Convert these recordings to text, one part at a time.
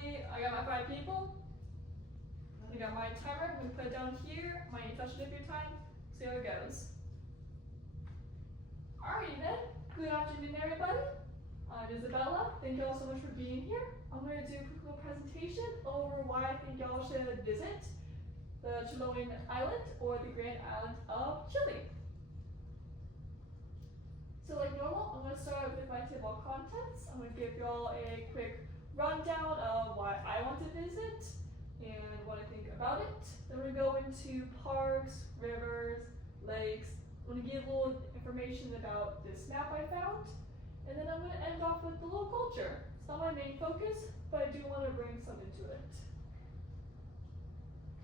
Chile, I got my 5 people. I got my timer, I'm gonna put it down here, my touch it your time, see how it goes. Alrighty then, good afternoon everybody. I'm Isabella, thank you all so much for being here. I'm gonna do a quick little presentation over why I think y'all should visit the Chiloan Island or the Grand Island of Chile. So like normal, I'm gonna start with my table of contents. I'm gonna give y'all a quick rundown of why I want to visit and what I think about it. Then we're going to go into parks, rivers, lakes. I'm going to give a little information about this map I found. And then I'm going to end off with the local culture. It's not my main focus, but I do want to bring some into it.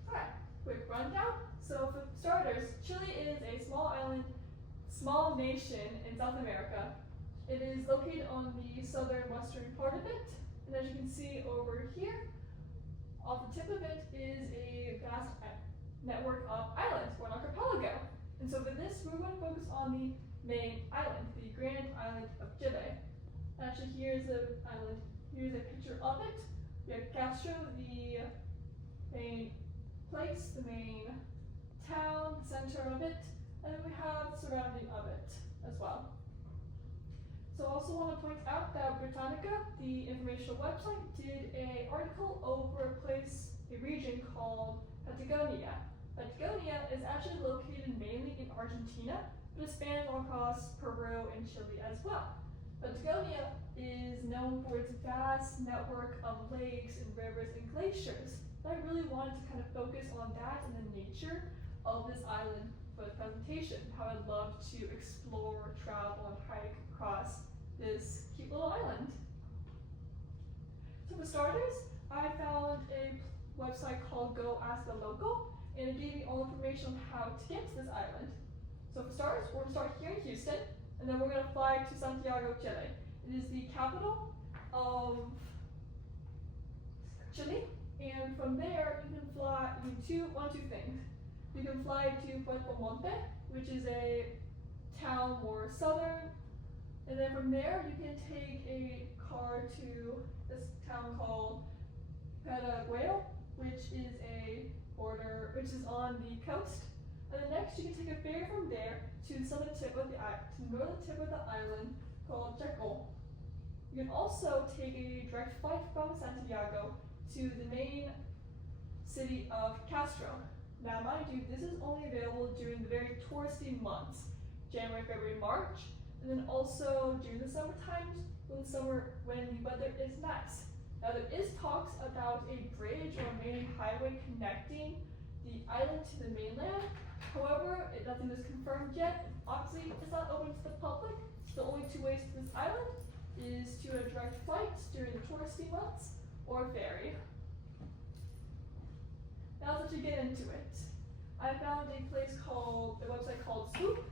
Alright, quick rundown. So for starters, Chile is a small island, small nation in South America. It is located on the southern western part of it. And as you can see over here, off the tip of it is a vast network of islands, or an archipelago. And so for this, we're going to focus on the main island, the Grand Island of Chile. Actually, here's the island. Here's a picture of it. We have Castro, the main place, the main town, the center of it, and then we have the surrounding of it as well. So I also want to point out that Britannica, the informational website, did an article over a region called Patagonia. Patagonia is actually located mainly in Argentina, but it spans all across Peru and Chile as well. Patagonia is known for its vast network of lakes and rivers and glaciers. I really wanted to kind of focus on that and the nature of this island for the presentation, how I love to explore, travel, and hike across this cute little island. So for starters, I found a website called Go Ask a Local, and it gave me all information on how to get to this island. So for starters, we're going to start here in Houston, and then we're going to fly to Santiago, Chile. It is the capital of Chile, and from there you can fly, you can do one of two things. You can fly to Puerto Montt, which is a town more southern, and then from there you can take a car to this town called Paraguay, which is on the coast. And then next you can take a ferry from there to the southern tip of the northern tip of the island called Chaco. You can also take a direct flight from Santiago to the main city of Castro. Now mind you, this is only available during the very touristy months, January, February, March, and then also during the summer times, when the weather is nice. Now there is talks about a bridge or a main highway connecting the island to the mainland. However, nothing is confirmed yet. Obviously, it's not open to the public. The only two ways to this island is to a direct flight during the touristy months or a ferry. Now let's get into it. I found a website called Swoop,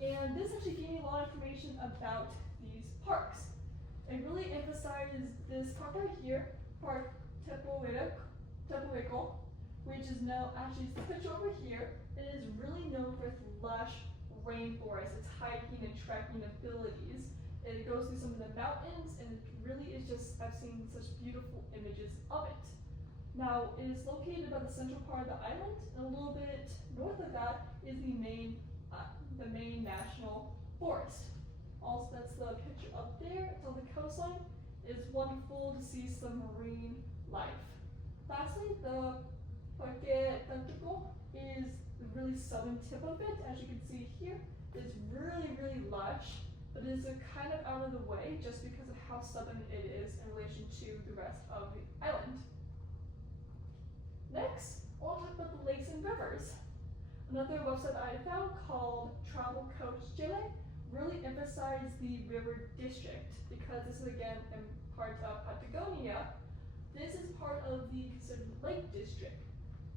and this actually gave me a lot of information about these parks. It really emphasizes this park right here, Park Tepoico, which is known, actually this picture over here, it is really known for its lush rainforest, its hiking and trekking abilities. It goes through some of the mountains, and it really is just, I've seen such beautiful images of it. Now, it is located about the central part of the island, and a little bit north of that is the main national forest. Also, that's the picture up there. It's on the coastline. It's wonderful to see some marine life. Lastly, the Parque Tantuco is the really southern tip of it. As you can see here, it's really, really lush, but it is kind of out of the way just because of how southern it is in relation to the rest of the island. Next, I want to talk about the lakes and rivers. Another website I found called Travel Coach Chile really emphasized the river district because this is again in part of Patagonia. This is part of the considered lake district.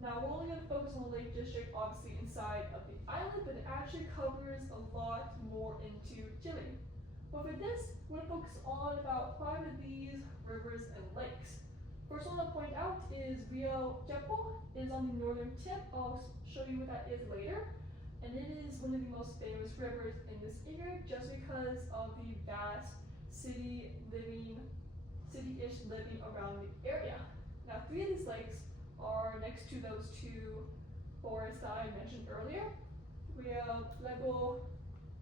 Now we're only going to focus on the lake district obviously inside of the island, but it actually covers a lot more into Chile. But for this, we're going to focus on about 5 of these rivers and lakes. First one I'll point out is Rio Chepo. It is on the northern tip. I'll show you what that is later. And it is one of the most famous rivers in this area just because of the vast city living city-ish living around the area. Now 3 of these lakes are next to those 2 forests that I mentioned earlier. We have Lago,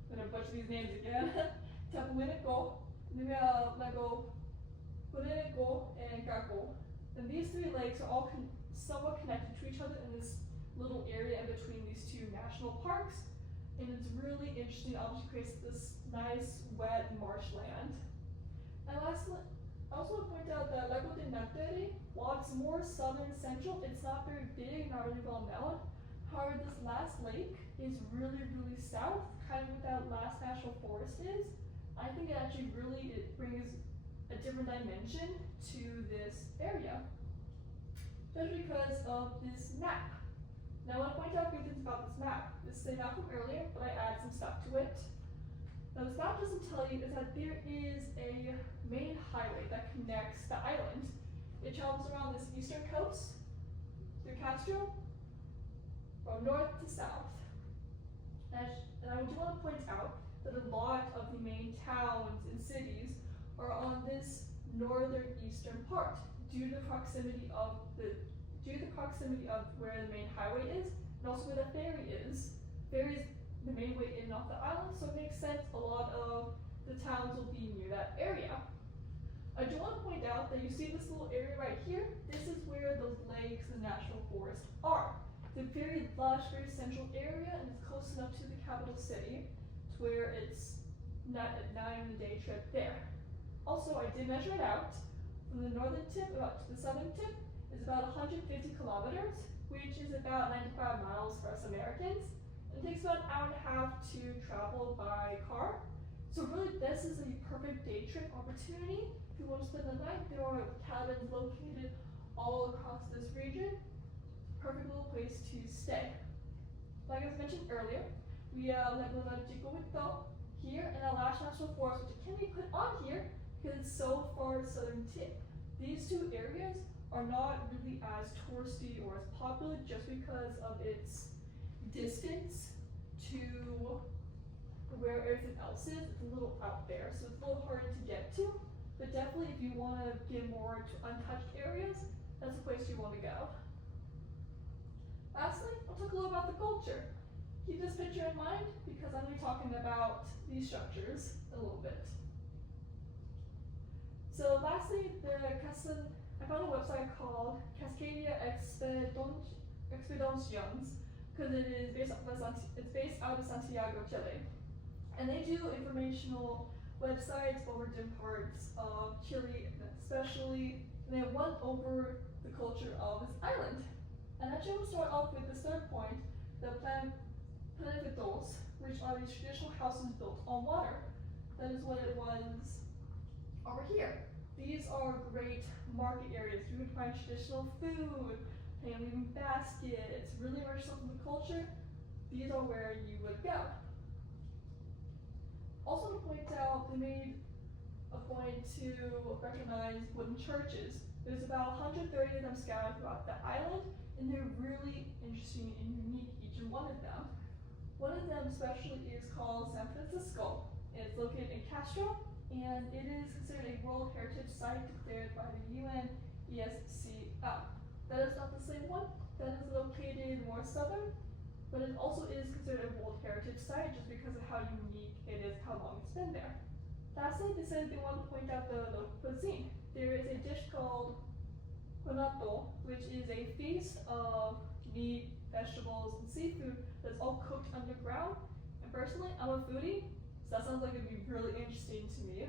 I'm gonna butcher these names again, Tapuinico, and then we have Lago Puninico and Gago. And these 3 lakes are all somewhat connected to each other in this little area in between these 2 national parks. And it's really interesting. It obviously creates this nice wet marshland. And lastly, I also want to point out that Lago de Nateri, while it's more southern central, it's not very big, not really well known. However, this last lake is really, really south, kind of where that last national forest is. I think it actually it brings a different dimension to this area, especially because of this map. Now I want to point out a few things about this map. This is a map from earlier, but I added some stuff to it. Now this map doesn't tell you is that there is a main highway that connects the island. It travels around this eastern coast through Castro from north to south. And I do want to point out that a lot of the main towns and cities are on this northern eastern part due to the proximity of where the main highway is and also where the ferry is. Ferry is the main way in and off the island, so it makes sense a lot of the towns will be near that area. I do want to point out that you see this little area right here. This is where the lakes and national forest are. It's a very lush, very central area, and it's close enough to the capital city to where it's not a 9-day trip there. Also, I did measure it out. From the northern tip to the southern tip is about 150 kilometers, which is about 95 miles for us Americans. It takes about an hour and a half to travel by car. So really, this is a perfect day trip opportunity. If you want to spend the night, there are cabins located all across this region. Perfect little place to stay. Like I mentioned earlier, we have Laguna Chicoito here and the Lash National Forest, which can be put on here because it's so far southern tip. These 2 areas are not really as touristy or as popular just because of its distance to where everything else is. It's a little out there, so it's a little harder to get to. But definitely, if you want to get more to untouched areas, that's the place you want to go. Lastly, I'll talk a little about the culture. Keep this picture in mind because I'm going to be talking about these structures a little bit. So lastly, I found a website called Cascadia Expediciones because it's based out of Santiago, Chile. And they do informational websites over different parts of Chile, especially, and they have one over the culture of this island. And actually, we'll start off with this 3rd point, the planificados, which are these traditional houses built on water. That is what it was over here. These are great market areas. You would find traditional food, hand weaving baskets, really immerse yourself in the culture. These are where you would go. Also to point out, they made a point to recognize wooden churches. There's about 130 of them scattered throughout the island, and they're really interesting and unique, each and one of them. One of them especially is called San Francisco. It's located in Castro, and it is considered a World Heritage Site declared by the UNESCO. That is not the same one. That is located more southern, but it also is considered a World Heritage Site just because of how unique it is, how long it's been there. Lastly, they said they want to point out the local cuisine. There is a dish called Conato, which is a feast of meat, vegetables, and seafood that's all cooked underground. And personally, I'm a foodie, so that sounds like it'd be really interesting to me.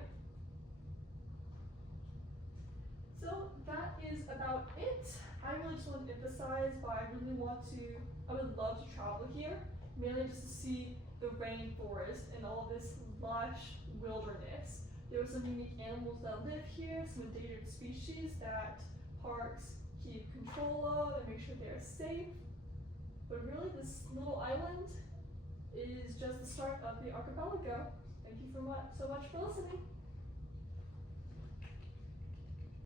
So that is about it. I really just want to emphasize why I would love to travel here, mainly just to see the rainforest and all this lush wilderness. There are some unique animals that live here, some endangered species that parks keep control of and make sure they're safe. But really, this little island is just the start of the archipelago. Thank you so much for listening.